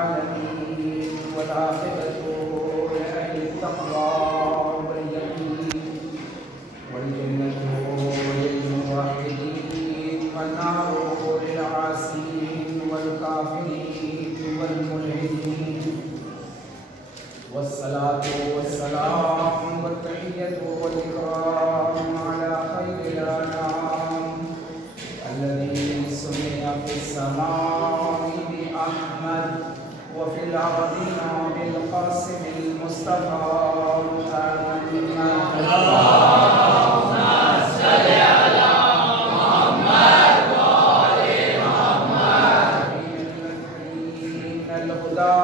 العالمين والعاقبة لأهل التقوى واليقين والجنة للموحدين والنار للعاصين والكافرين والملحدين والصلاة والسلام والتحية والإكرام على خير الأنام الذي سمي في السماء بأحمد وفي الأرضين بالقاسم المصطفى محمد. اللهم صل على محمد وآل محمد. الهدى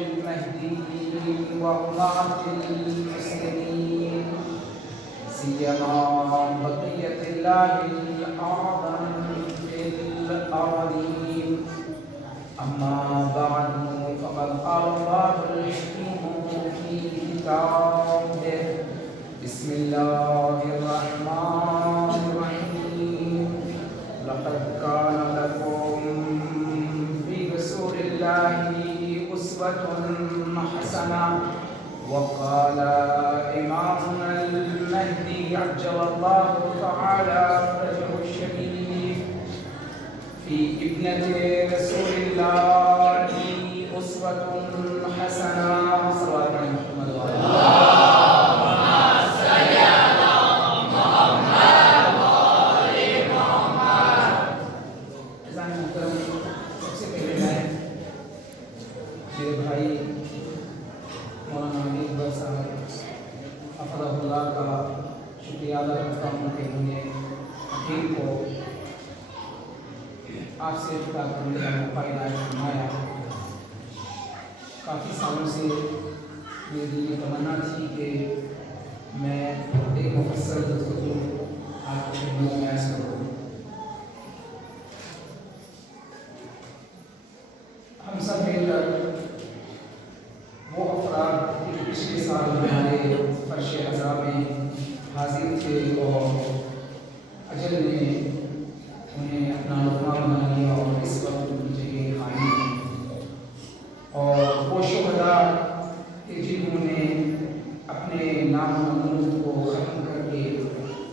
المهديين وأمة المسلمين سيما بقية الله الأعظم في الأرضين. أما بعد فقد قال الله الحكيم في كتابه بسم الله الرحمن الرحيم لقد كان لكم في رسول الله أسوة حسنة. وقال إمامنا المهدي عجل الله تعالى فرجه الشريف في ابنة رسول الله أسوة حسنة. صلوات محمد اللهم صل على محمد وآل محمد. عزیزان محترم، سب سے پہلے میں میرے بھائی مولانا حمید بھائی صاحب حفظہ اللہ کا شکریہ ادا کرتا ہوں کہ انہوں نے حکیم کو آپ سے خطاب کرنے کا موقع عنایت فرمایا. کافی سالوں سے میری یہ تمنا تھی کہ میں ایک مفصل گفتگو آپ کی خدمت میں عرض کروں. ہم سب مل کر وہ افراد جو پچھلے سال ہمارے فرش عزا میں حاضر تھے اور اجل نے انہیں اپنا لقمہ بنا لیا اور اس وقت ان کی جگہ خالی ہے، اور وہ شہداء کہ جنہوں نے اپنے نام و نمود کو ختم کر کے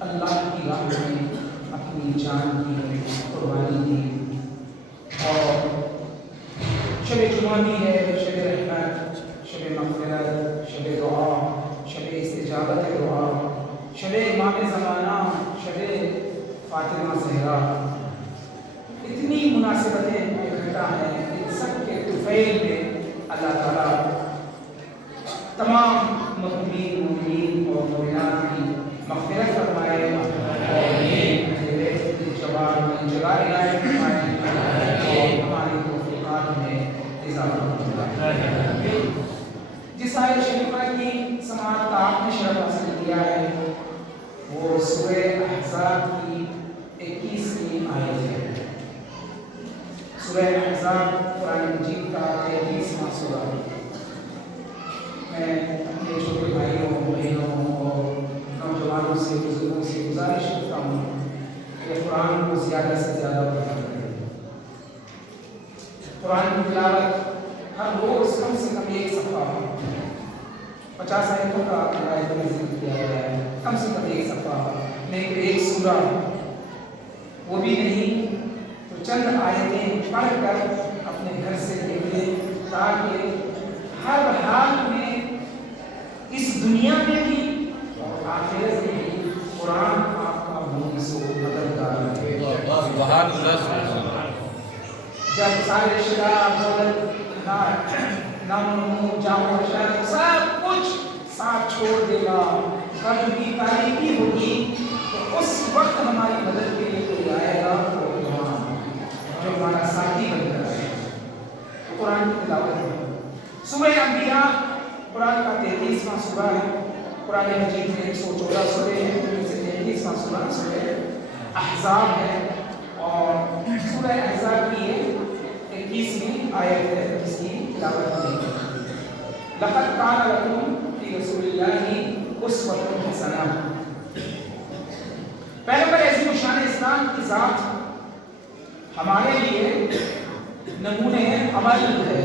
اللہ کی راہ میں اپنی جان کی قربانی دی. اور شب جمعہ بھی ہے، شب رحمت، شب مغفرت، شب دعا، شب استجابت دعا، شب امام زمانہ، شب فاطمہ زہرا. اتنی مناسبتیں اکٹھا ہیں. ان سب کے طفیل میں اللہ تعالیٰ تمام مؤمنین مومنین اور مومنات کی مغفرت فرمائے اور جواب میں جگہ عنایت فرمائے اور ہماری توفیقات میں اضافہ فرمائے. جس آیت شریفہ کی سماعت کا آپ نے شرف حاصل کیا ہے وہ سورہ احزاب کی 21ویں آیت ہے. سورہ احزاب قرآن مجید کا 33واں سورہ ہے. میں اپنے چھوٹے بھائیوں بہنوں اور نوجوانوں سے بزرگوں سے گزارش کرتا ہوں کہ قرآن کو زیادہ سے زیادہ پڑھا کریں. قرآن کی تلاوت ہر روز کم سے کم ایک صفحہ 50 آیتوں کا آیت میں ذکر کیا گیا ہے. کم سے کم ایک صفحہ نہیں تو ایک سورہ، وہ بھی نہیں تو چند آیتیں پڑھ کر اپنے گھر سے نکلیں تاکہ ہر حال میں اس دنیا میں بھی اور آخرت میں بھی قرآن آپ کا مونس و مددگار رہے. جب سارے رشتہ دار دولت نام جامع شہر سب کچھ ساتھ چھوڑ دے گا، قبر کی تاریکی ہوگی، تو اس وقت ہماری مدد کے لیے کوئی آئے گا جو ہمارا ساتھی بن کر آئے. قرآن کی تلاوت ہے. سورہ انبیاء قرآن کا 33واں سورہ ہے. قرآن مجید میں 114 سورے ہیں، ان سے 33واں سورہ سورہ احزاب ہے اور سورہ احزاب کی 21ویں آیت ہے جس کی تلاوت ہم نے کی. لقد کان لکم فی رسول اللہ اسوۃ حسنہ. پیغمبر عظیم الشان اسلام کی ذات ہمارے لیے نمونے عمل ہے.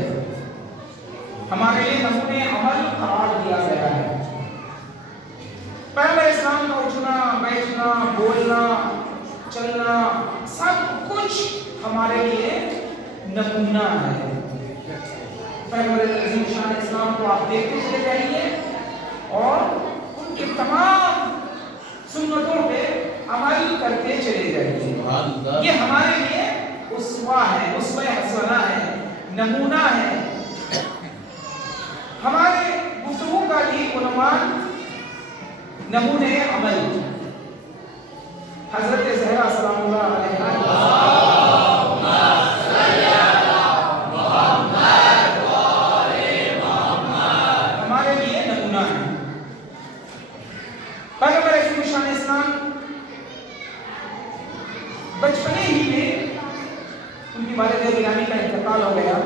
ہمارے لیے نمونہ ہے۔ پیغمبر عظیم شان اسلام کو آپ دیکھتے چلے جائیے اور ان کے تمام سنتوں پہ عمل کرتے چلے جائیے۔ یہ ہمارے لیے اسوہ ہے، اسوہ حسنہ ہے، نمونہ ہے۔ ہمارے گفتگو کا بھی عنوان نمونہ عمل۔ حضرت زہرا سلام اللہ علیہا ہمارے لیے نمونہ ہے۔ پیغمبر عظیم شان اسلام بچپنے ہی میں ان کی والدہ گرامی کا انتقال ہو گیا۔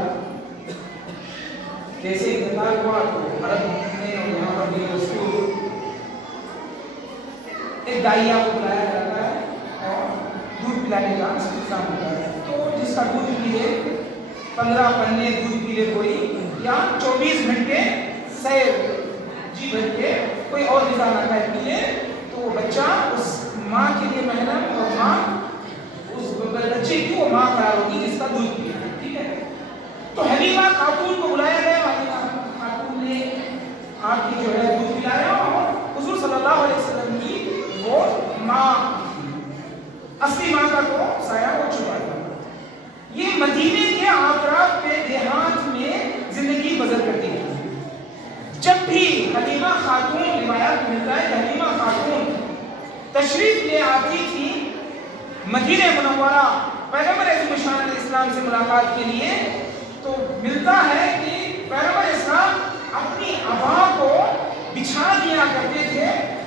جیسے انتقال ہوا تو عرب میں اور یہاں پر بھی رسول ایک دائیہ کو بلایا جاتا ہے اور دودھ پلانے کا انتظام ہوتا ہے۔ تو جس کا دودھ پیلے 15 پنے دودھ پیلے کوئی یا 24 گھنٹے سیر جی بھر کے کوئی اور غذا نہ کھائے پیلے تو وہ بچہ اس ماں کے لیے محرم اور ماں اس بچے کی وہ ماں قرار ہوگی جس کا دودھ پیا ہے، ٹھیک ہے۔ تو حلیمہ خاتون کو بلایا گیا، حلیمہ خاتون نے آپ کی جو ہے دودھ پلایا اور حضور صلی اللہ علیہ وسلم کی وہ ماں اصلی ماں کا تو سایہ ہو چکا تھا۔ یہ مدینے کے اطراف میں دیہات میں زندگی بسر کرتی تھی۔ جب بھی حلیمہ خاتون روایات ملتا ہے کہ حلیمہ خاتون تشریف لے آتی تھی مدینہ منورہ پیغمبر عظیم شان اسلام سے ملاقات کے لیے، تو ملتا ہے کہ پیغمبر اسلام اپنی عبا کو بچھا دیا کرتے تھے۔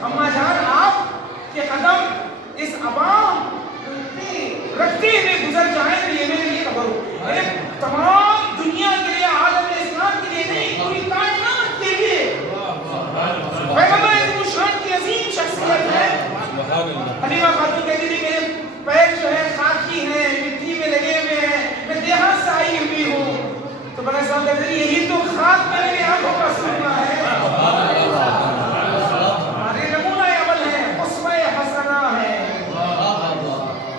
اماں جان آپ کے قدم اس عبا رکھتے ہوئے گزر جائیں تو یہ میرے لیے خبر ہو، ایک تمام دنیا کے لیے، عالم اسلام کے لیے نہیں، پوری کائنات کے لیے پیغمبر عظیم شان کی عظیم شخصیت ہے۔ حلیمہ خاتون کہتی تھی میرے پیر جو ہے خاکی ہیں، مٹی میں لگے ہوئے ہیں، میں دیہات سے آئی ہوئی ہوں۔ تو بڑا صاحب کہتے ہیں یہی تو خاک میرے آنکھوں کا سرما ہے، ہمارے نمونہ عمل ہے، اسوہ حسنہ ہے۔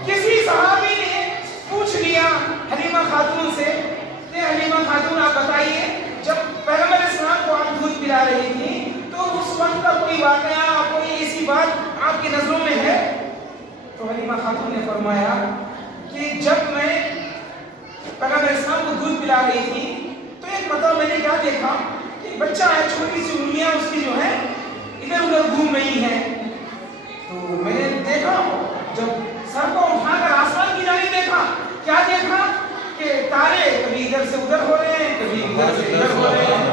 کسی صحابی نے پوچھ لیا حلیمہ خاتون سے کہ حلیمہ خاتون آپ بتائیے جب پیغمبر اسلام کو آپ دودھ پلا رہی تھی تو اس وقت کا کوئی واقعہ، کوئی ایسی بات آپ کی نظروں میں ہے؟ تو حلیمہ خاتون نے فرمایا کہ جب میں پیغمبر اسلام کو دودھ پلا رہی تھی تو ایک مرتبہ میں نے کیا دیکھا کہ بچہ ہے، چھوٹی سی انگلیاں اس کی جو ہے ادھر ادھر گھوم رہی ہیں۔ تو میں نے دیکھا، جب سر کو اٹھا کر آسمان کی جانب دیکھا، کیا دیکھا کہ تارے کبھی ادھر سے ادھر ہو رہے ہیں، کبھی ادھر سے ادھر ہو رہے ہیں۔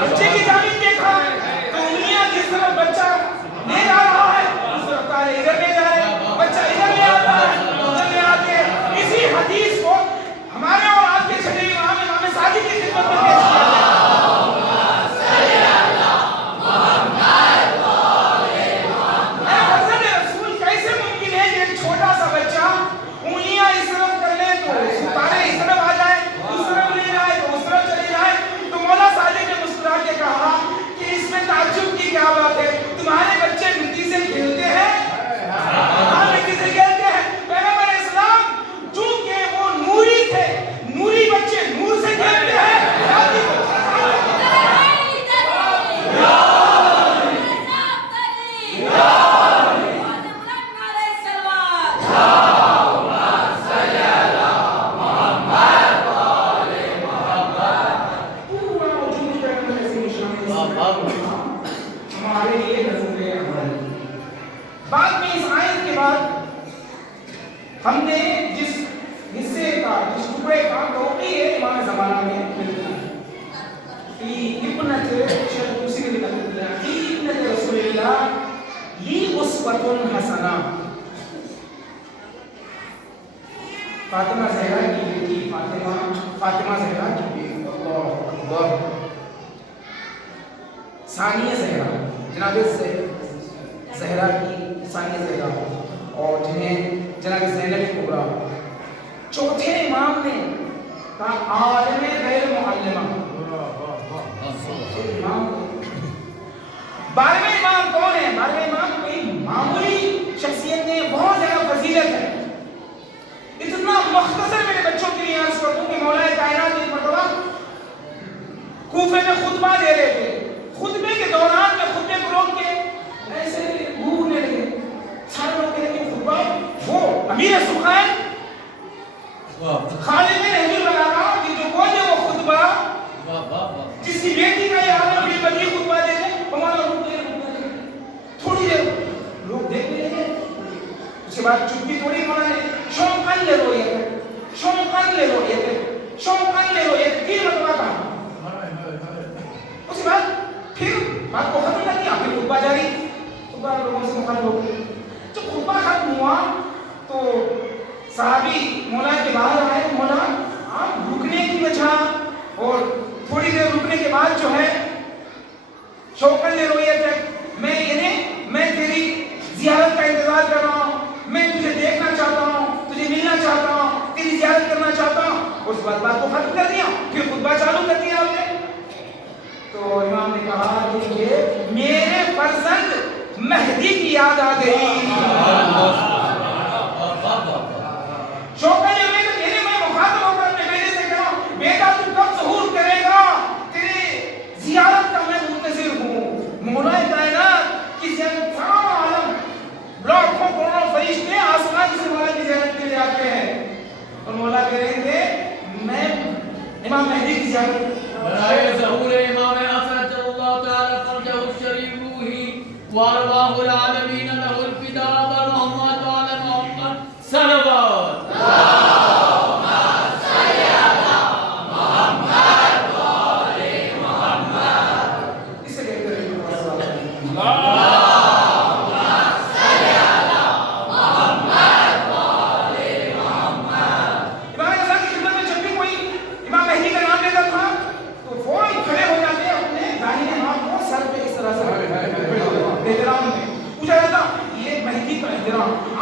بچے کی جانب دیکھا تو انگلیاں جس طرف بچہ لے جا رہا ہے اس طرف تارے ادھر لے جا رہے ہیں، بچہ ادھر لے آتا ہے ادھر لے آتے ہیں۔ اسی حدیث کو ہمارے اور آپ کے چھٹے امام صادق کی خدمت میں پیش کیا گیا۔ کیا بات ہے، تمہارے بچے مٹی سے کھیلتے ہیں؟ ہاں مٹی سے کھیلتے ہیں۔ پیغمبر اسلام چونکہ وہ نوری تھے، نوری بچے نور سے کھیلتے ہیں۔ ہمارے لیے نمونہ عمل۔ بعد میں اس آیت کے بعد ہم نے جس حصے کا، جس ٹکڑے کا توقی ہے امام زمانہ میں ملتا ہے فی ابنت شیخ توسی نے لکھا ہے فی ابنت رسول اللہ لی اسوۃ حسنہ۔ فاطمہ زہرا کی بیٹی فاطمہ زہرا کی بیٹی، اللہ اکبر، ثانیہ زہرا، جناب زہرا کی ثانیہ زہرا، اور جنہیں جناب زینب کبریٰ، چوتھے امام نے کہا عالم غیر معلمہ۔ 12ویں امام کون ہے؟ 12ویں امام کوئی معمولی شخصیت نہیں، بہت زیادہ فضیلت ہے۔ اتنا مختصر میرے بعد چپی توڑی مولانا نے، شوقاً لے رویت، شوقاً لے رویت، شوقاً لے رویت 3 مرتبہ کہا۔ اس کے بعد پھر بات کو ختم کر دیا، پھر خطبہ جاری، خطبہ لوگوں سے مخاطب ہو گئی۔ جب خطبہ ختم ہوا تو صحابی مولا کے باہر آئے، مولا آپ رکنے کی وجہ، اور تھوڑی دیر رکنے کے بعد جو ہے شوقاً لے رویت ہے، میں تیری زیارت کا انتظار کر رہا ہوں، میں تجھے دیکھنا چاہتا ہوں، تجھے ملنا چاہتا ہوں، تیری زیارت کرنا چاہتا ہوں۔ اس بعد بات کو ختم کر دیا، پھر خطبہ چالو کر دیا آپ نے۔ تو امام نے کہا کہ میرے فرزند مہدی کی یاد آ گئی۔ شوقاً لے رویت ہے، میں مخاطب ہو کر اپنے بیٹے سے کہہ رہا ہوں، بیٹا تو کب ظہور کرے گا، تیری زیارت کا میں منتظر ہوں۔ مولا کائنات کی زیارت، تمام عالم لاکھوں کروڑوں فرشتے آسمان سے مولا کی زیارت کے لیے آتے ہیں، اور مولا کہیں گے میں امام مہدی کی زیارت برائے ظہور امام حسن اللہ تعالی فرجہ الشریف روحی وارواح العالمین لہ الفداء برحمت علی محمد صلوات۔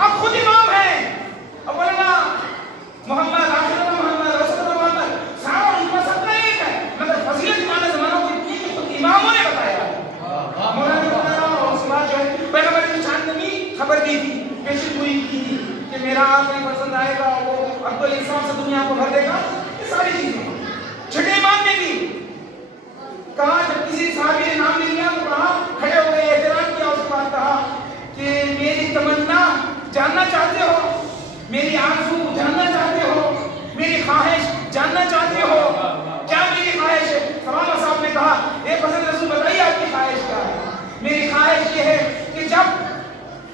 آپ خود امام ہیں، اولا محمد، آخر محمد، رسول محمد، سارا رتبہ سب کا ایک ہے، مگر فضیلت امام زمانہ کو اتنی کہ خود اماموں نے بتایا۔ مولانا نے بتایا، اور اس کے بعد جو ہے پیغمبر نے چاندنی خبر دی تھی، پیشن گوئی کی تھی کہ میرا آخری فرزند آئے گا، وہ عبد الاسلام سے دنیا کو بھر دے گا، یہ ساری چیزیں۔ چھٹے امام نے بھی کہا، جب کسی صحابی نے نام لے لیا تو کہا، کھڑے ہو گئے، احترام کیا، اس کے بعد کہا کہ میری تمنا جاننا چاہتے ہو، میری آرزو جاننا چاہتے ہو، میری خواہش جاننا چاہتے ہو، کیا میری خواہش ہے؟ سلامہ صاحب نے کہا، اے فضل رسول بتائیے آپ کی خواہش کیا ہے؟ میری خواہش یہ ہے کہ جب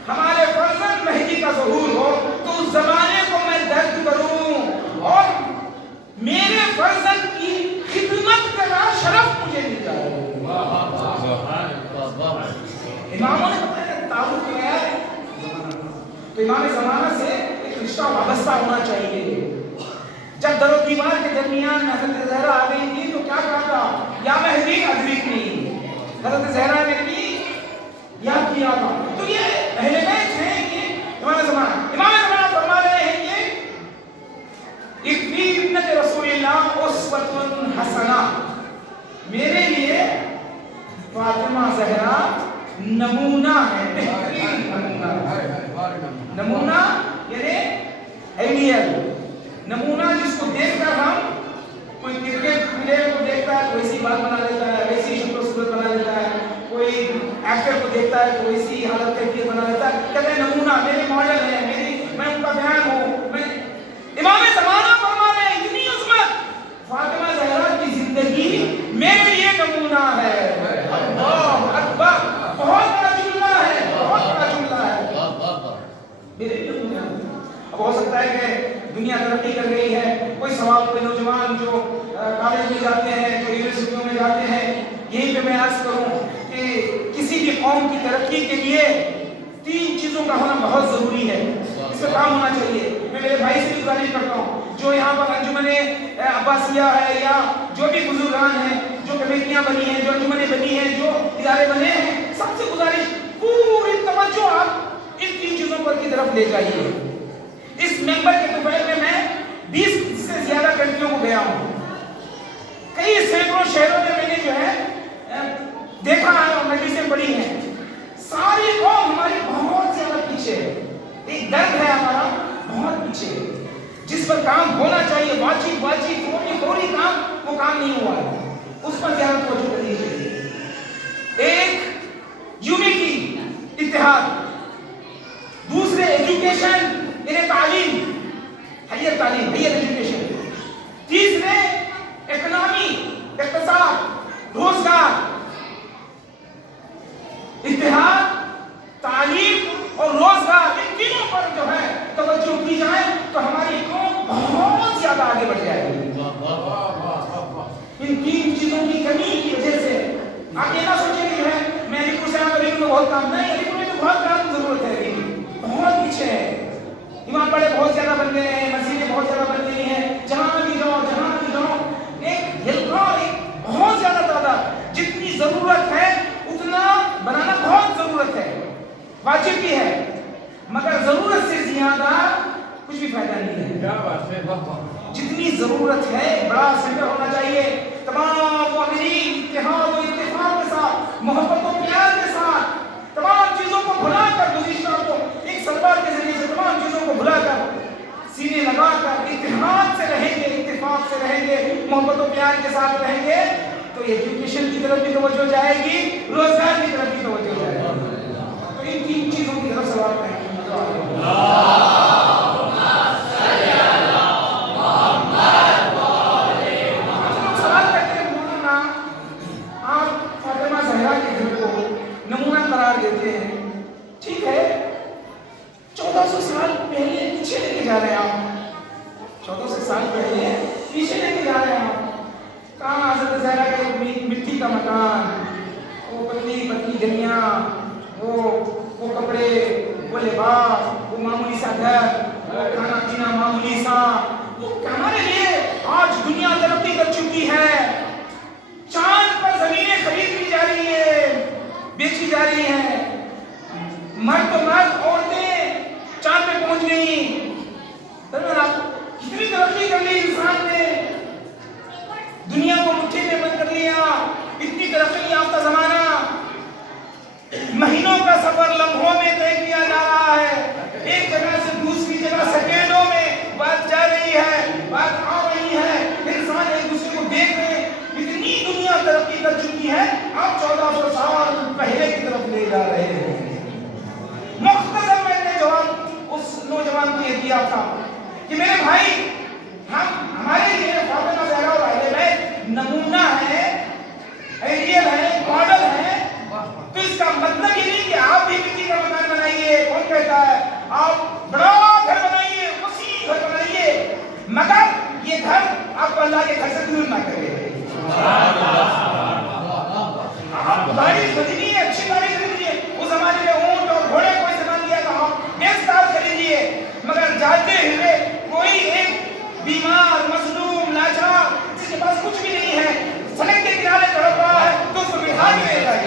ہمارے فرزند مہدی کا ظہور ہو تو اس زمانے کو میں درد کروں، اور میرے فرزند کی خدمت کا شرف مجھے مل جائے۔ اماموں نے بتایا تعلق کیا ہے، تو امام زمانہ سے ایک رشتہ وابستہ ہونا چاہیے۔ جب در و دیوار کے درمیان حضرت زہرا آ گئی تھی تو کیا کہا تھا؟ یا مہدی ادرکنی، حضرت زہرا نے بھی یاد کیا تھا۔ تو یہ اہل بیت ہیں، یہ امام زمانہ فرما رہے ہیں کہ اکفی ابنت رسول اللہ اسوۃ حسنہ، میرے لیے فاطمہ زہرا نمونہ ہے، بہترین نمونہ ہے۔ نمونہ یعنی آئیڈیل نمونہ، جس کو دیکھ کر ہم، کوئی کرکٹ پلیئر کو دیکھتا ہے تو ویسی بات بنا لیتا ہے، ویسی شکل و صورت بنا لیتا ہے، کوئی ایکٹر کو دیکھتا ہے تو ویسی حالت کیفیت بنا لیتا ہے، کہتے ہیں نمونہ، میرے ماڈل ہے، میں ان کا بیان ہوں۔ امام زمانہ فرما رہے ہیں اتنی عظمت، فاطمہ زہرا کی زندگی میرے لیے نمونہ ہے۔ اللہ اکبر، بہت بڑا جملہ ہے، بہت بڑا جملہ ہے میرے لیے نمونہ۔ اب ہو سکتا ہے کہ دنیا ترقی کر رہی ہے، کوئی سوال، کوئی نوجوان جو کالج میں جاتے ہیں، جو یونیورسٹیوں میں جاتے ہیں، یہیں پہ میں عرض کروں کہ کسی بھی قوم کی ترقی کے لیے 3 چیزوں کا ہونا بہت ضروری ہے، اس پہ کام ہونا چاہیے۔ میں میرے بھائی سے بھی گزارش کرتا ہوں، جو یہاں پر انجمن عباسیہ ہے یا جو بھی بزرگان ہیں، جو کمیٹیاں بنی ہیں، جو انجمنیں بنی ہیں، جو ادارے بنے ہیں، سب سے گزارش پوری توجہ آپ ان 3 چیزوں پر کی طرف لے جائیے۔ اس ممبر کے دوپہر میں 20 سے زیادہ کنٹریوں کو گیا ہوں، کئی سینکڑوں شہروں میں میں نے جو ہے دیکھا ہے اور مجلسیں پڑھی ہیں، ساری قوم ہماری بہت زیادہ پیچھے ہے، ایک درد ہے ہمارا بہت پیچھے ہے، جس پر کام ہونا چاہیے، واجب فوری کام، وہ کام نہیں ہوا ہے، اس پر زیادہ توجہ کرنی چاہیے۔ ایک یونٹی، اتحاد، دوسرے ایجوکیشن، تعلیم، ہائیر ایجوکیشن، تیسرے اکنامی، اقتصاد، روزگار، اتحاد، تعلیم اور روزگار، ان تینوں پر جو ہے چیزوں کی کمی کی وجہ سے آپ یہ نہ سوچیں کہ میں علی پور سے آؤں علی پور میں بہت کام نہیں، علی پور میں تو بہت کام ضرورت ہے، ابھی بہت پیچھے ہے، امام بڑے بہت زیادہ بن گئے ہیں، مسجدیں بہت زیادہ بن گئی ہیں، جہاں بھی جاؤ ایک ہلکا ایک بہت زیادہ تعداد، جتنی ضرورت ہے اتنا بنانا بہت ضرورت ہے، واجب بھی ہے، مگر ضرورت سے زیادہ کچھ بھی فائدہ نہیں ہے۔ کیا بات ہے، جتنی ضرورت ہے بڑا سینٹر ہونا چاہیے، تمام مومنین اتحاد و اتفاق کے ساتھ، محبت و پیار کے ساتھ، تمام چیزوں کو بھلا کر، گزشتہ کو ایک سربار کے ذریعے سے تمام چیزوں کو بھلا کر، سینے لگا کر اتحاد سے رہیں گے، اتفاق سے رہیں گے، محبت و پیار کے ساتھ رہیں گے، تو ایجوکیشن کی طرف بھی توجہ جائے گی، روزگار کی طرف بھی توجہ جائے گی، تو ان تین چیزوں کی طرف سوال کریں گے۔ نمونہ قرار دیتے ہیں، ٹھیک ہے 1400 سال پہلے پیچھے لے کے جا رہے ہیں آپ، 1400 سال پہلے پیچھے لے کے جا رہے ہیں آپ، کہاں حضرت زہرا کا ایک مٹی کا مکان، وہ پتلی پتلی گلیاں، وہ کپڑے، وہ لباس، وہ معمولی سا گھر، وہ کھانا پینا معمولی سا، وہ ہمارے لیے آج دنیا ترقی کر چکی ہے، چاند پر زمینیں خرید لی جا رہی ہے، بیچی جا رہی ہیں، مرد تو مرد، عورتیں چاند پہ پہنچ گئی، کتنی ترقی کر لی انسان نے، دنیا کو مٹھی میں بند کر لیا، اتنی ترقی یافتہ زمانہ، مہینوں کا سفر لمحوں میں طے کیا جا رہا ہے، ایک جگہ سے دوسری جگہ سیکنڈوں میں بات جا رہی ہے، بات آ رہی ہے، انسان ایک دوسرے کو دیکھ رہے ہیں، اتنی دنیا ترقی کر چکی ہے، آپ 1400 سال پہلے کی طرف لے جا رہے ہیں۔ مختصر میں نے جواب اس نوجوان کو یہ دیا تھا کہ میرے بھائی، ہمارے لیے فاطمہ زہرا اور اہل بیت نمونہ ہے، آئیڈیل ہے، ماڈل ہے، تو اس کا مطلب یہ نہیں کہ آپ بھی مٹی کا مکان بنائیے، کون کہتا ہے آپ بڑا گھر بنائیے، وسیع گھر بنائیے، مگر یہ گھر آپ کو اللہ کے گھر سے دور نہ کرے، آپ گاڑی خریدیے، اچھی گاڑی خریدیے، اس زمانے میں اونٹ اور گھوڑے کو استعمال کیا تھا، آپ بیس کار خریدیے، مگر جاتے ہوئے کوئی ایک بیمار مظلوم لاچار جس کے پاس کچھ بھی نہیں ہے سڑک کے کنارے تڑپ رہا ہے تو اس کو بٹھا کے لے جائیے۔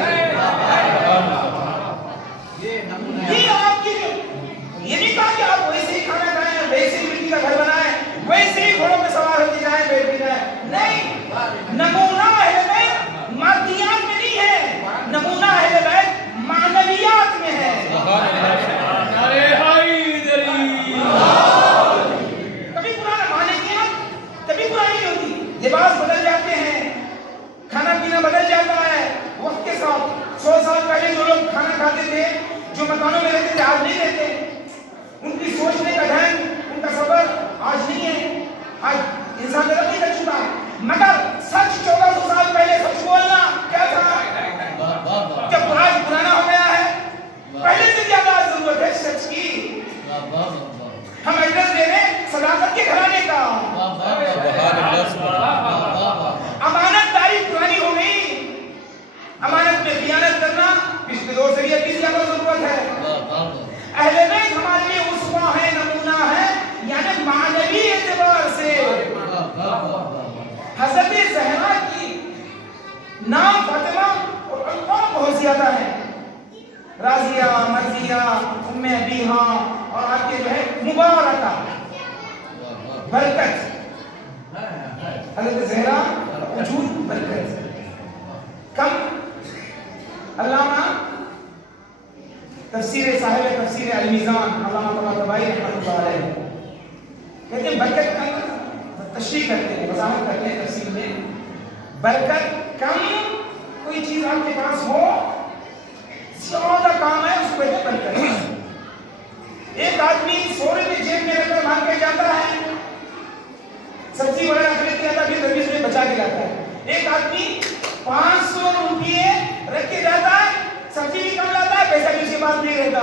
یہ آپ کی یہ نہیں کہا کہ آپ ویسے ہی کھانا کھائیں، ویسے ہی مٹی کا گھر بنائیں، ویسے ہی گھوڑوں پہ سوار ہوتے جائیں، بیٹھ بھی جائیں، نہیں، نمونہ اہل بیت مادیات میں نہیں ہے، نمونہ اہل بیت معنویات میں ہے۔ کبھی پرانا معنویات کبھی پرانی نہیں ہوتی، لباس بدل جاتے ہیں، کھانا پینا بدل جاتا ہے وقت کے ساتھ۔ 100 سال پہلے جو لوگ کھانا کھاتے تھے، جو مکانوں میں رہتے تھے، آج نہیں رہتے، ان کی سوچنے کا ڈھنگ، ان کا صبر آج نہیں ہے، آج انسان ترقی کر چکا ہے، مگر سچ 1400 سال پہلے سچ بولنا کیا تھا؟ جب آج پرانا ہو گیا ہے، پہلے سے زیادہ ضرورت ہے سچ کی۔ ہم ایڈریس دے رہے ہیں صداقت کے گھرانے کا، امانت داری پرانی ہو گئی، امانت میں خیانت کرنا پچھلے دور سے بھی زیادہ ضرورت ہے۔ اہل بیت ہمارے لیے اسوہ ہے، نمونہ ہے، یعنی معنوی اعتبار سے حضرت زہرا کی نام فاطمہ اور القاب بہت زیادہ ہیں، راضیہ، مرضیہ، ام ابیہا، اور آپ کے جو ہے مبارکہ، برکت، حضرت زہرا وجود برکت۔ کم علامہ صاحب تفسیر المیزان علامہ طباطبائی رحمۃ اللہ علیہ کہتے ہیں برکت کم، تشریح کرتے ہیں، وضاحت کرتے ہیں تفسیر میں، برکت کم کوئی چیز آپ کے پاس ہو، زیادہ کام ہے، اس کو کہتے ہیں برکت۔ ایک آدمی 100 روپے جیب میں رکھ کر بھاگ کے جاتا ہے، سبزی وغیرہ خرید کے آتا ہے، پھر 20 روپے بچا کے لاتا ہے۔ ایک آدمی 500 روپے رکھ کے جاتا ہے، سبزی بھی کم لاتا ہے، پیسہ بھی اس کے پاس نہیں رہتا،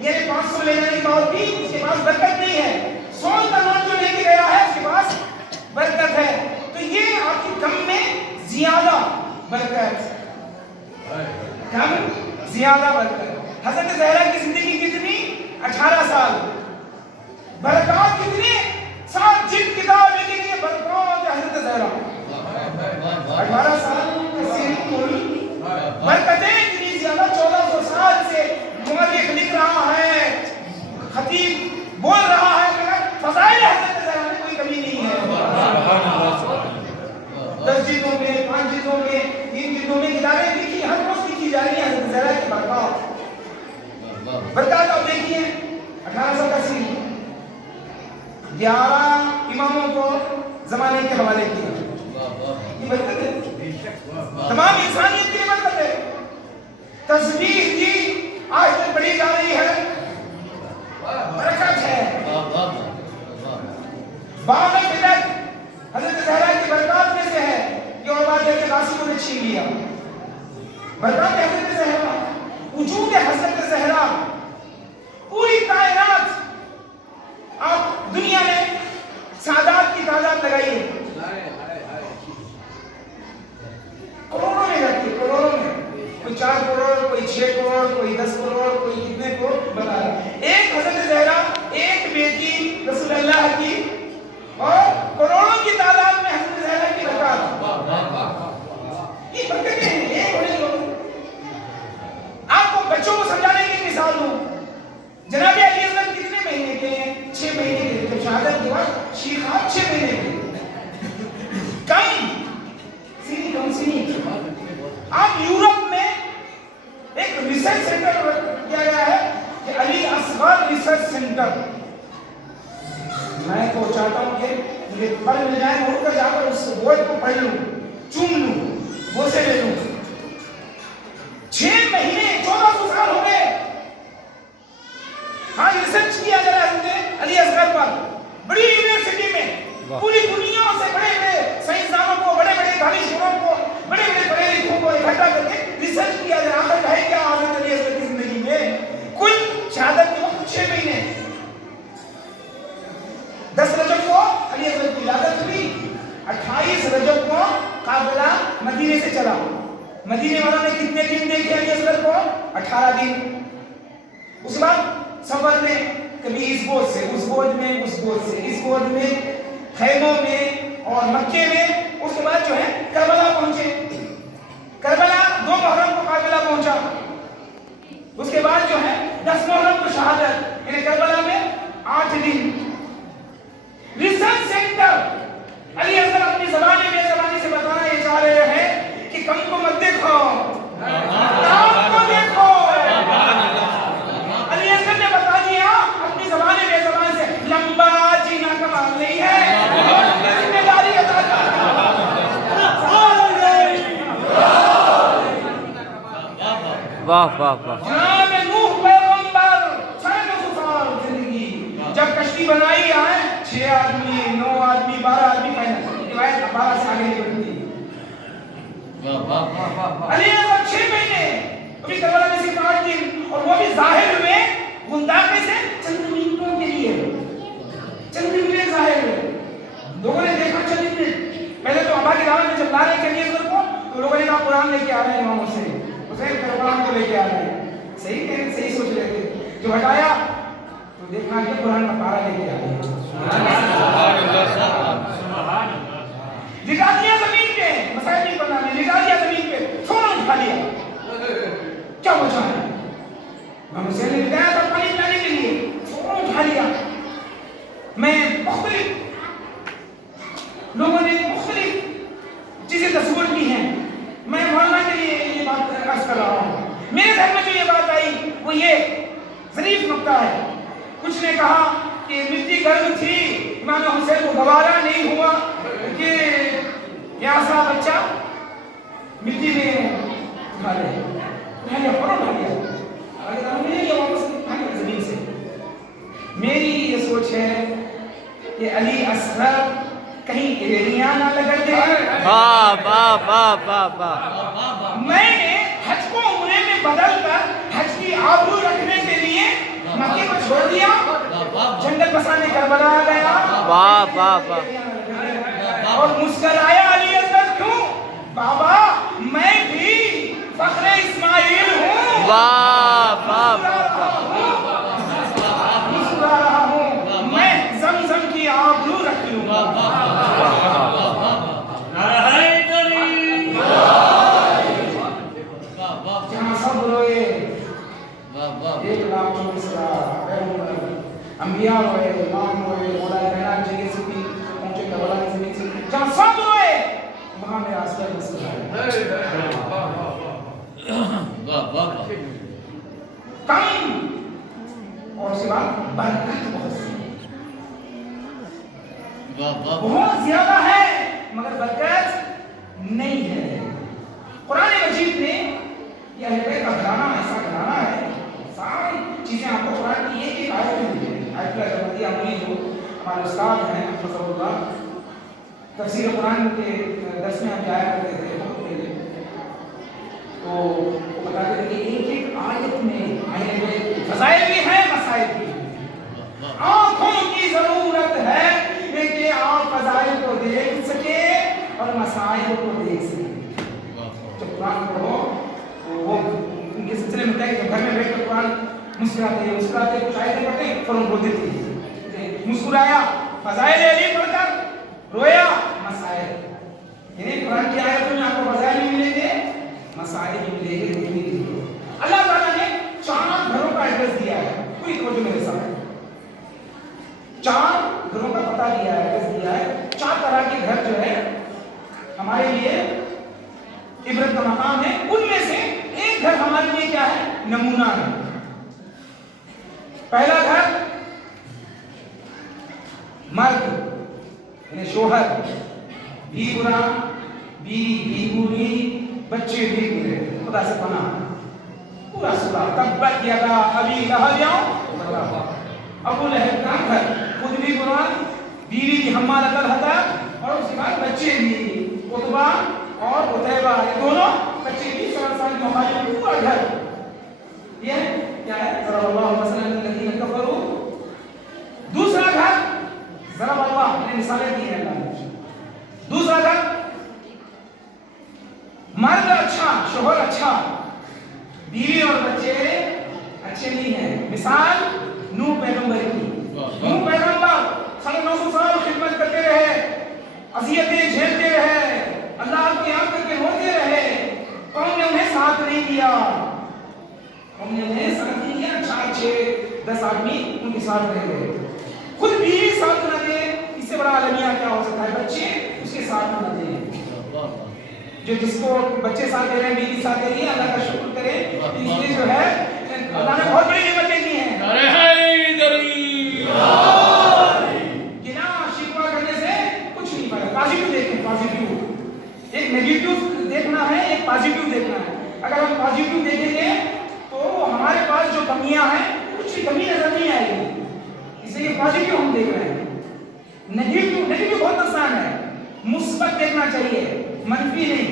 یعنی 500 لے جانے کے بعد بھی اس کے پاس برکت نہیں ہے، 100 کا نوٹ جو لے کے گیا ہے اس کے پاس برکت ہے۔ تو یہ آپ کی کم میں زیادہ برکت، کم زیادہ برکت. حضرت زہرا کی زندگی کتنی؟ 18 سال. برکات کتنی؟ 7 جلد کتاب لکھی گئی برکات حضرت زہرا. 18 سال کثیر کل برکتیں اتنی زیادہ. 1400 سال سے مورخ لکھ رہا ہے، خطیب بول رہا ہے مگر فضائل حضرت زہرا میں کوئی کمی نہیں ہے. 10 جلدوں میں، 5 جلدوں میں، 3 جلدوں میں کتابیں لکھی، ہر روز لکھی جا رہی ہے حضرت زہرا کی برکات. برکات آپ دیکھیے 18 سال کا سن، 11 اماموں کو زمانے کے حوالے کیا. یہ برکت ہے، تمام انسانیت کی برکت ہے. تسبیح کی آج تک پڑھی جا رہی ہے، برکت ہے. باب فلک حضرت زہرا کی برکات میں سے ہے. یہ اور بات ہے کہ قاسموں نے چھین لیا. برکات حضرت زہرا، وجود حضرت زہرا، پوری کائنات. آپ دنیا میں سعادات کی تعداد لگائیے، کروڑوں میں جاتی ہے، کروڑوں میں. کوئی 4 کروڑ، کوئی 6 کروڑ، کوئی 10 کروڑ، کوئی کتنے کو بتا رہا ہے. ایک حضرت زہرا، ایک بیٹی رسول اللہ کی، اور کروڑوں کی تعداد میں حضرت زہرا کی برکات. یہ برکتیں ہیں، ایک ہونے دو. آپ کو بچوں کو سمجھانے کی مثال دوں. جناب علی اصغر کتنے مہینے کے ہیں؟ 6 مہینے کے. جب شہادت کے بعد شیخ 6 مہینے کے. کم سینی. آپ یورپ میں ایک ریسرچ سینٹر کیا گیا ہے کہ علی اصغر ریسرچ سینٹر. میں تو چاہتا ہوں کہ مجھے پڑھ مل جائے، اٹھ کر جا کر اس ورڈ کو پڑھ لوں، چوم لوں، وہ سے لے لوں. 6 مہینے 1400 سال ہو گئے. ہاں ریسرچ کیا جا رہا ہے علی اصغر پر، بڑی یونیورسٹی میں. پوری دنیا سے بڑے بڑے سائنسدانوں کو، بڑے بڑے دانشوروں کو، بڑے بڑے پڑھے لکھوں کو اکٹھا کر کے ریسرچ کیا جا رہا ہے. آخر ہے کیا حضرت علی اصغر کی زندگی میں؟ کل شہادت کے وقت 6 مہینے. 10 رجب کو علی اصغر کی ولادت ہوئی. 28 رجب کو قافلہ مدینے سے چلا. مدینے والوں نے کتنے دن دیکھے علی اصغر کو؟ 18 دن. اس بعد سفر میں کبھی اس گود سے اس گود میں، اس گود سے اس گود میں، خیموں میں اور مکے میں. اس کے بعد جو ہے کربلا پہنچے. کربلا 2 محرم کو قافلہ پہنچا. اس کے بعد جو ہے 10 محرم کو شہادت، یعنی کربلا میں 8 دن. ریسرچ سینٹر علی اصغر اپنی زبان میں زبانی سے بتانا یہ چاہ رہے ہیں کہ کم کو مت دیکھو، نام کو دیکھو. علی اصغر نے بتا دیا اپنی زبان میں زبان سے، لمبا جینا کمال نہیں ہے، ذمہ داری ادا کرنا. واہ واہ واہ. جناب نوح پیغمبر 600 سال زندگی. جب کشتی بنائی آئے 6 آدمی، 9 آدمی، 12 آدمی فائنل. روایت 12 سے آگے نہیں بڑھتی. علی اصغر 6 مہینے، ابھی کربلا میں صرف 8 دن، اور وہ بھی ظاہر میں گنداگ میں سے چند منٹوں کے لیے. چند منٹ ظاہر میں. لوگوں نے دیکھا چند منٹ. پہلے تو ابا کی دعوت میں جب لا رہے تھے علی اصغر کو تو لوگوں نے کہا قرآن لے کے آ رہے ہیں امام حسین. حسین قرآن کو لے کے آ رہے ہیں. صحیح کہہ رہے، صحیح سوچ رہے تھے. جو ہٹایا تو دیکھا کہ قرآن کا پارا لے کے آ رہے ہیں. لٹا دیا زمین پہ، مسائل نہیں پڑھنا میں، لٹا دیا زمین پہ، فوراً اٹھا لیا. کیا وجہ ہے؟ امام حسین نے لٹایا تھا پانی پلانے کے لیے، فوراً اٹھا لیا. میں مختلف لوگوں نے مختلف چیزیں تصور کی ہیں. میں مولانا کے لیے یہ بات عرض کر رہا ہوں. میرے ذہن میں جو یہ بات آئی وہ یہ ظریف نکتہ ہے. کچھ نے کہا کہ مٹی گرم تھی، امام حسین کو گوارا نہیں ہوا کہ پیاسا بچہ مٹی میں اٹھا لے. فوراً اٹھا لیا. زمین سے. میری یہ سوچ ہے کہ علی اصغر کہیں ایڑیاں نہ لگڑ دے. میں نے حج کو عمرے میں بدل کر حج کی آبرو رکھنے کے لیے مکے کو چھوڑ دیا، جنگل بسانے کربلا آ گیا. اور مسکرایا علی اصغر. کیوں؟ بابا میں بھی فخر اسماعیل ہوں، واہ واہ واہ مسکرا رہا ہوں، میں زمزم کی آبرو رکھ لوں گا۔ جہاں سب روئے ایک لاکھ انبیاء روئے، امام روئے، مولا کائنات جگہ سے بھی پہنچے کربلا کی زمین سے، جہاں سب روئے وہاں میرا اصغر مسکرائے۔ کم اور اس کے بعد برکت بہت زیادہ ہے مگر برکت نہیں ہے۔ قرآن مجید میں یہ اہل بیت کا گھرانہ ایسا گھرانہ ہے، ساری چیزیں آپ کو قرآن کی ایک ایک آیت میں ملیں گی۔ آیت الرحمدیہ عملی جو ہمارے استاد ہیں حفظہ اللہ، تفسیر قرآن کے درس میں ہم جایا کرتے تھے بہت پہلے، تو وہ بتاتے تھے کہ ایک ایک آیت میں اہل بیت کے فضائل بھی ہیں، مسائل بھی ہیں۔ آنکھوں کی ضرورت ہے کہ آپ فضائل کو دیکھ سکیں اور مسائل کو دیکھ سکیں۔ جب قرآن پڑھو وہ ان کے سلسلے میں کہ جب گھر میں بیٹھ کر قرآن مسکراتے کچھ آیتیں پڑھتے ہیں فوراً رو دیتے ہیں، مسکرایا فضائل علی پڑھ کر، رویا مسائل، یعنی قرآن کی آیتوں میں آپ کو فضائل بھی ملیں گے، مسائل بھی ملیں گے، دیکھنے کے لیے۔ اللہ تعالیٰ نے 4 گھروں کا ایڈریس دیا ہے، کوئی توجہ میرے ساتھ، 4 گھروں کا پتہ دیا ہے، ایڈریس دیا ہے۔ 4 طرح کے گھر جو ہے ہمارے لیے عبرت کا مقام ہے، ان میں سے ایک گھر ہمارے لیے کیا ہے؟ نمونہ ہے۔ پہلا گھر مرد یعنی شوہر، بھی برا، بیوی بھی بری، بچے بھی برے، خدا سے پناہ، پورا سورہ تبت یدا ابی لہب، ابو لہب کا گھر، خود بھی برا، بیوی بھی حمالۃ الحطب، اور اس کے بعد بچے بھی عتبہ اور عتیبہ، یہ دونوں بچے بھی 4 سال کی مخالف، پورا گھر۔ یہ کیا ہے؟ ضرب اللہ مثلا للذین کفروا۔ دوسرا گھر ضرب اللہ نے مثالیں دی ہیں اللہ نے۔ دوسرا گھر مرد اچھا، شوہر اچھا، بیوی اور بچے اچھے نہیں ہیں۔ مثال نوح پیغمبر کی، نوح پیغمبر 950 سال خدمت کرتے رہے، اذیتیں جھیلتے رہے، اللہ کو یاد کر کے روتے رہے، قوم نے انہیں ساتھ نہیں دیا، قوم نے انہیں ساتھ نہیں دیا، 4 6 10 آدمی ان کے ساتھ رہ گئے، خود بیوی ساتھ نہ دے، اس سے بڑا المیہ کیا ہو سکتا ہے؟ بچے اس کے ساتھ نہ دیں، جو جس کو بچے ساتھ دے رہے ہیں، بیوی ساتھ دے رہی ہے، اللہ کا شکر کرے، اس لیے جو ہے اللہ نے بہت بڑی نعمتیں دی ہیں۔ گنا شکوہ کرنے سے کچھ نہیں پائے، پازیٹیو دیکھیں، پازیٹیو، ایک نیگیٹیو دیکھنا ہے، ایک پازیٹیو دیکھنا ہے۔ اگر ہم پازیٹیو دیکھیں گے تو ہمارے پاس جو کمیاں ہیں کچھ بھی کمی نظر نہیں آئے گی، اس لیے پازیٹیو ہم دیکھ رہے ہیں۔ نیگیٹیو بہت نقصان ہے، مثبت دیکھنا چاہیے، منفی نہیں،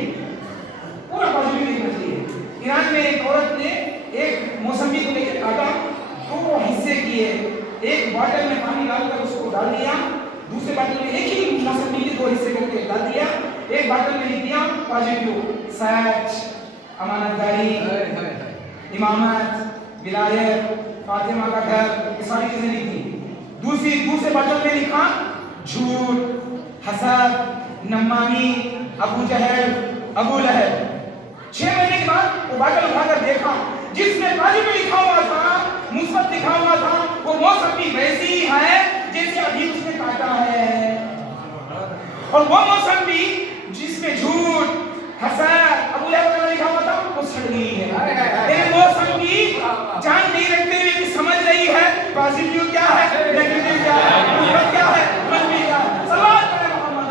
پورا پازیٹیو دیکھنا چاہیے۔ ایران میں ایک عورت نے ایک موسمی کو لے کے کاٹا، 2 حصے کیے، ایک باٹل میں پانی ڈال کر اس کو ڈال دیا، دوسرے باٹل میں ایک ہی موسمی کے 2 حصے کر کے ڈال دیا، ایک باٹل میں لکھ دیا پازیٹیو، سچ، امانت داری، امامت، ولایت، فاطمہ کا گھر، یہ ساری چیزیں لکھ دی۔ دوسرے باٹل میں لکھا جھوٹ، حسد، نمامی، ابو جہل، ابو لہب۔ 6 مہینے کے بعد وہ باٹل اٹھا کر دیکھا، جس میں پازیٹیو لکھا ہوا تھا، مثبت لکھا ہوا تھا، وہ موسم بھی ویسی ہے جیسے ابھی اس نے کاٹا ہے، اور وہ موسم بھی جس میں جھوٹ، حسد، ابو لہب کا لکھا ہوا تھا، وہ سڑ گئی ہے۔ لیکن موسم کی جان نہیں رکھتے ہوئے بھی سمجھ رہی ہے پازیٹیو کیا ہے، نیگیٹیو کیا ہے، مثبت کیا ہے، منفی کیا ہے۔ سوال کریں محمد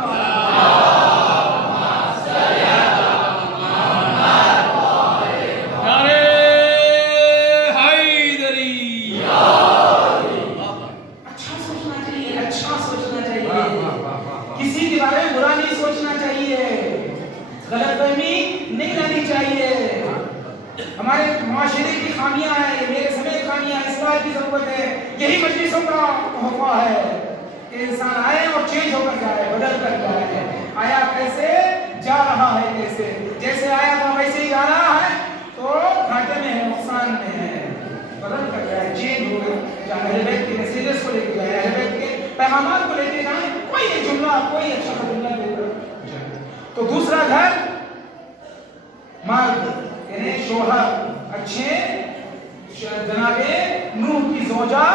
کسی کے بارے میں برا نہیں سوچنا چاہیے، غلط فہمی نہیں لانی چاہیے۔ ہمارے معاشرے کی خامیاں ہیں، میرے سمیت خامیاں، اصلاح کی ضرورت ہے۔ یہی مجلسوں کا تحفہ ہے کہ انسان آئے اور چینج ہو کر جائے، بدل کر جائے۔ آیا کیسے؟ جا رہا ہے کیسے، جیسے آیا تھا ویسے ہی جا رہا ہے تو گھاٹے میں ہے، نقصان میں ہے، بدل کر گیا ہے، چینج ہو گیا. جہاں اہل بیت کے میسیجز کو لے کے جائیں، اہل بیت کے پیغامات کو لے کے جائیں، کوئی ایک جملہ کوئی اچھا جملہ دے کر جائیں. تو دوسرا گھر مرد یعنی شوہر اچھے، جناب نوح کی زوجہ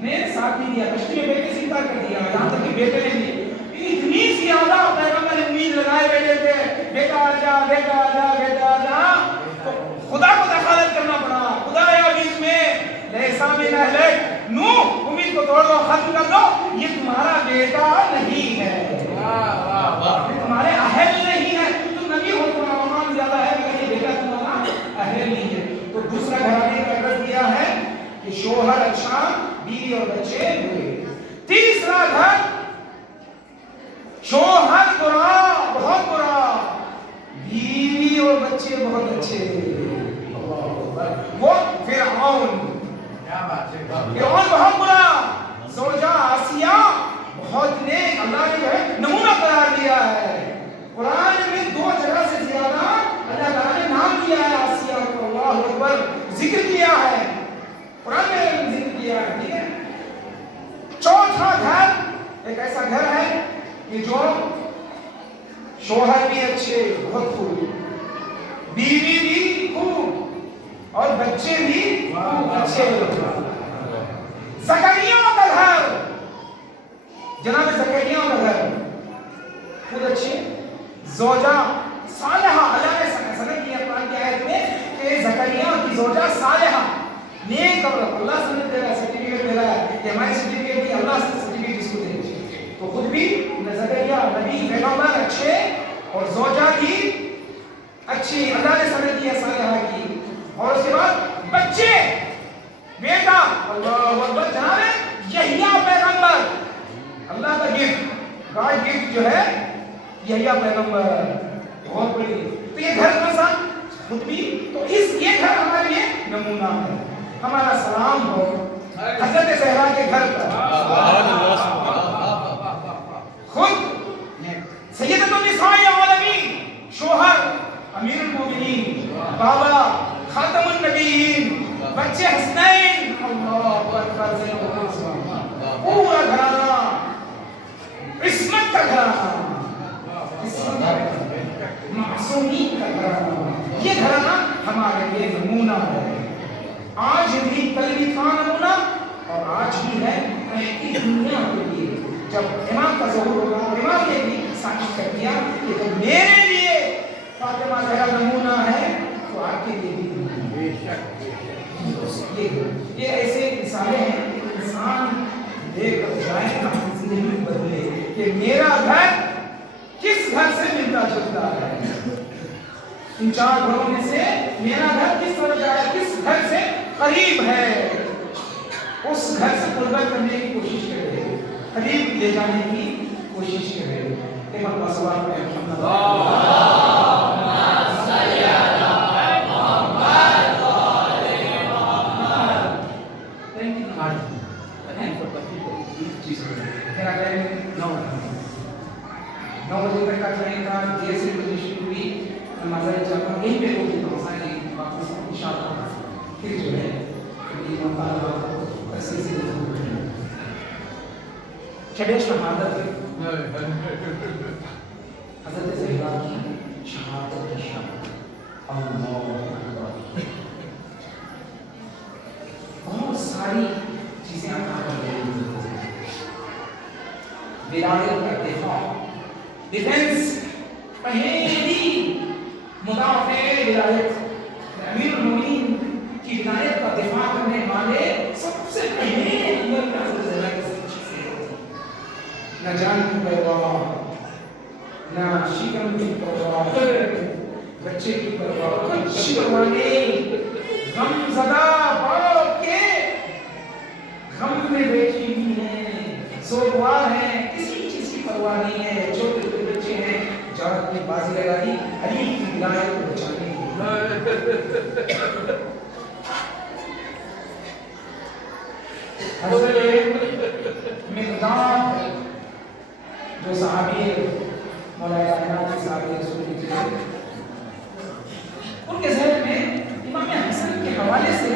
نے ساتھ نہیں دیا، کشتی میں بیٹے سے انکار کر دیا، یہاں تک کہ بیٹے نے بھی اتنی زیادہ پیغمبر نے امید لگائے بیٹے تھے، بیٹا آ جا بیٹا آ جا بیٹا آ جا، تو خدا کو دخالت کرنا پڑا. خدا یا بیچ میں لیسا من اہلک، نوح امید کو توڑ دو، ختم کر دو، یہ تمہارا بیٹا نہیں ہے، یہ تمہارے اہل نہیں ہے، تم نبی ہو، تمہارا مقام زیادہ ہے لیکن یہ بیٹا تمہارا اہل نہیں ہے. تو دوسرا گھرانے کا ایڈریس دیا ہے کہ شوہر اچھا، بیوی اور بچے برے. تیسرا گھر شوہر برا، بہت برا، بیوی اور بچے بہت اچھے. وہ فرعون بہت برا، زوجہ آسیہ بہت نیک، اللہ نے جو ہے نمونہ قرار دیا ہے. قرآن میں 2 جگہ سے زیادہ اللہ تعالیٰ نے نام دیا ہے آسیہ کو، اللہ اکبر، ذکر کیا ہے قرآن میں، ذکر کیا ہے. ٹھیک ہے. چوتھا گھر ایک ایسا گھر ہے کہ جو شوہر بھی اچھے، بہت خوب، بیوی بھی خوب اور بچے بھی اچھے. زکریا کا گھر، جناب زکریا کا گھر خود اچھے، زوجہ صالحہ. اللہ نے سند کیا قرآن کی آیت میں کہ زکریا کی زوجہ صالحہ، نیک، اور اللہ سند دے رہا ہے، سرٹیفکیٹ دے رہا ہے کہ ہماری سرٹیفکیٹ بھی اللہ سے سرٹیفکیٹ اس کو دے. تو خود بھی زکریا نبی پیغمبر اچھے اور زوجہ بھی اچھی، اللہ نے سند دیا صالحہ کی. اور اس کے بعد بچے، بیٹا، اللہ اکبر، جناب یحییٰ پیغمبر، اللہ کا گفٹ، گاڈ گفٹ جو ہے یحییٰ پیغمبر، بہت بڑی. تو یہ گھر کون سا؟ خود بھی. تو یہ گھر ہمارے لیے نمونہ ہے. ہمارا سلام ہو حضرت زہرا کے گھر پر، خود سیدۃ النساء العالمین، شوہر امیر المومنین، بابا خاتم النبیین، بچے حسنین، اللہ اکبر، پورا گھرانہ عصمت کا گھرانہ، معصومین کا گھرانہ. یہ گھرانہ ہمارے لیے نمونہ ہے. آج بھی، کل بھی تھا نمونہ اور آج بھی ہے رہتی دنیا کے لیے. جب امام کا ظہور ہوگا، امام نے بھی ثابت کر دیا کہ جب میرے لیے فاطمہ زہرا نمونہ ہے تو آپ کے لیے بھی نمونہ ہے. یہ ایسے مثالیں ہیں کہ انسان لے کر جائے نا، زندگی بدلے کہ میرا گھر کس گھر سے ملتا جلتا ہے. ان 4 گھروں میں سے میرا گھر کس طرح جائے، کس گھر سے قریب ہے، اس گھر سے قربت کرنے کی کوشش کرے، قریب لے جانے کی کوشش کرے. ایک مرتبہ سوال کریں محمد نو بجے تک کا ٹرین تھا، دیر سے پوزیشن ہوئی، میں مزار چاہتا ہوں یہیں پہ روک دیتا ہوں سارے واپس انشاءاللہ. پھر جو ہے یہ مطالبہ تحصیل سے شب شہادت حضرت زہرا کی شہادت کی شب، اللہ اکبر، بہت ساری چیزیں عطا کر رہی ہیں. ولایت کا دفاع، ڈیفنس، پہلی مدافع ولایت، امیر المومنین کی ولایت کا دفاع کرنے والے سب سے پہلے نمبر پر حضرت زہرا کی چیزیں ہوتی. نہ جان کی پرواہ، نہ شکم کی پرواہ، بچے کی پرواہ، کچھ پرواہ نہیں. غم زدہ باپ کے غم میں بیٹھی ہوئی ہیں، سوگوار ہیں، کسی چیز کی پرواہ نہیں ہے. چھوٹے چھوٹے بچے ہیں، جہاد میں بازی لگا دی علی کی ولایت کو بچانے کی. حضرت مقداد جو صحابی مولا کائنات کے صاحب رسول کی تھی، ان کے ذہن میں امام حسن کے حوالے سے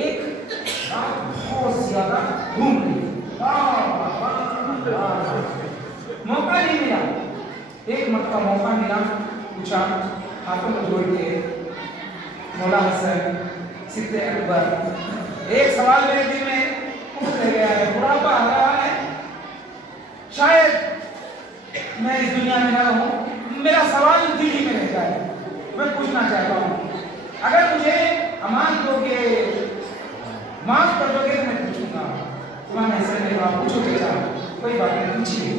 ایک بات بہت زیادہ گھوم رہی، موقع نہیں ملا، ایک مرتبہ موقع ملا، پوچھا ہاتھوں کو جوڑ کے مولا حسن سبط اکبر، ایک سوال میرے دل میں اٹھ گیا ہے، بڑھاپا آ رہا ہے، شاید میں اس دنیا میں نہ رہوں، میرا سوال دل ہی میں رہتا ہے، میں پوچھنا چاہتا ہوں، اگر مجھے امان دو گے، معاف کر دو گے تو میں پوچھوں گا۔ امام حسن نے کہا پوچھو چچا، کوئی بات نہیں پوچھیے۔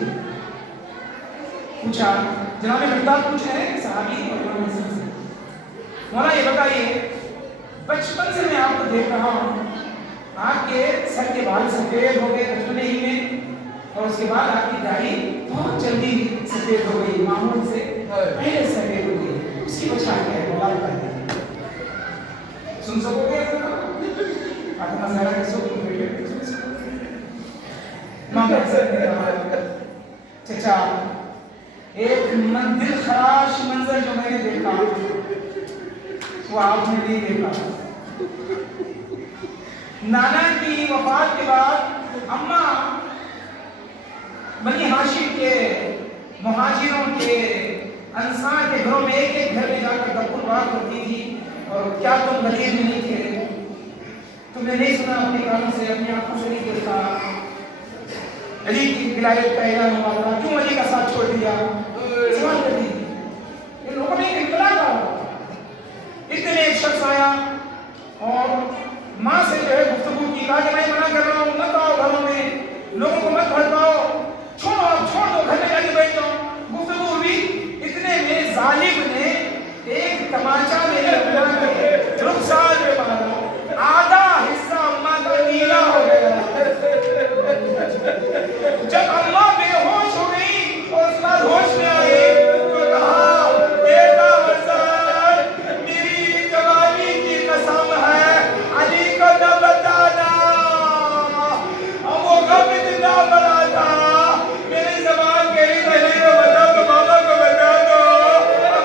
پوچھا، جناب مقداد پوچھ رہے ہیں صحابی اور امام حسن سے، مولا یہ بتائیے بچپن سے میں آپ کو دیکھ رہا ہوں، آپ کے سر کے بال سفید ہو گئے بچپنے ہی میں، اور اس کے بعد آپ کی داڑھی بہت جلدی سفید ہو گئی، معمول سے پہلے سفید ہو گئی، اس کی وجہ کیا ہے مولا بتائیے؟ سن سکو گے فاطمہ زہرا کے سو بیٹے امام حسن نے کہا چچا ایک دل خراش منظر جو میں نے دیکھا وہ آپ نے نہیں دیکھا۔ نانا کی وفات کے بعد اماں بنی ہاشم کے، مہاجروں کے، انصار کے گھروں میں ایک ایک گھر میں جا کر دبر بات کرتی تھی، اور کیا تم غریب میں نہیں تھے؟ تم نے نہیں سنا اپنے کانوں سے، اپنی آنکھوں سے نہیں دیکھا؟ علی کی ولایت کا اعلان ہوا تھا، کیوں علی کا ساتھ چھوڑ دیا؟ سوال کرتی تھی۔ ان لوگوں نے ایک انقلاب آیا، اتنے ایک شخص آیا اور ماں سے جو ہے گفتگو کی، کہا کہ میں منع کر رہا ہوں مت آؤ گھروں میں، لوگوں کو مت بھڑکاؤ، چھوڑو آپ چھوڑ دو، گھر میں جا کے بیٹھ جاؤ۔ گفتگو ہوئی، اتنے میں ظالم نے ایک تماچا میرے اللہ کے رخسار میں مارا، آدھا حصہ اماں کا نیلا ہو گیا۔ جب اماں بے ہوش ہو گئی اور اس بعد ہوش میں آئی تو کہا بیٹا حسن میری جوانی کی قسم ہے علی کو نہ بتانا، وہ غم اتنا بڑا تھا میری زبان کہی نہیں تو بتا تو ماما کو بتا دو،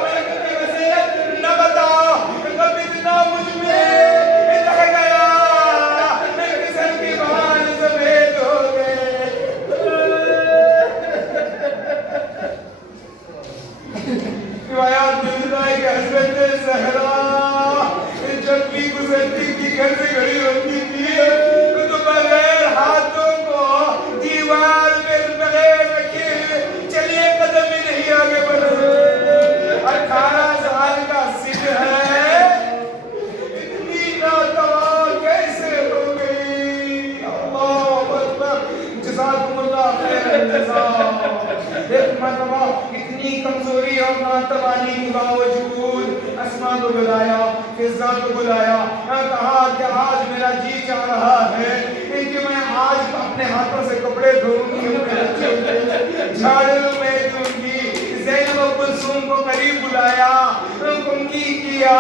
میں کی وصیت نہ بتاؤ، غم اتنا مجھ میں رہ گیا، میرے سر کی بال سفید ہو گئے۔ روایات میں ملتا ہے کہ حضرت زہرا جب بھی گزرتی تھی گھر سے گھڑی ہوتی تھی تو بغیر ہاتھوں کو دیوار میں بغیر رکھے چلیے قدم ہی نہیں آگے بڑھے، 18 سال کا سن ہے، اتنی ناتوان کیسے ہو گئی؟ اللہ اکبر، جزاکم اللہ خیر الجزا۔ ایک مرتبہ اتنی کمزوری اور ناتوانی کے باوجود اسماء کو بلایا، فضا کو بلایا، کہا کہ آج میرا جی چاہ رہا ہے کہ میں آج اپنے ہاتھوں سے کپڑے دھوں گی، اپنے بچوں کے جھاڑو میں دوں گی۔ زینب و کلثوم کو قریب بلایا، کنگھی کیا،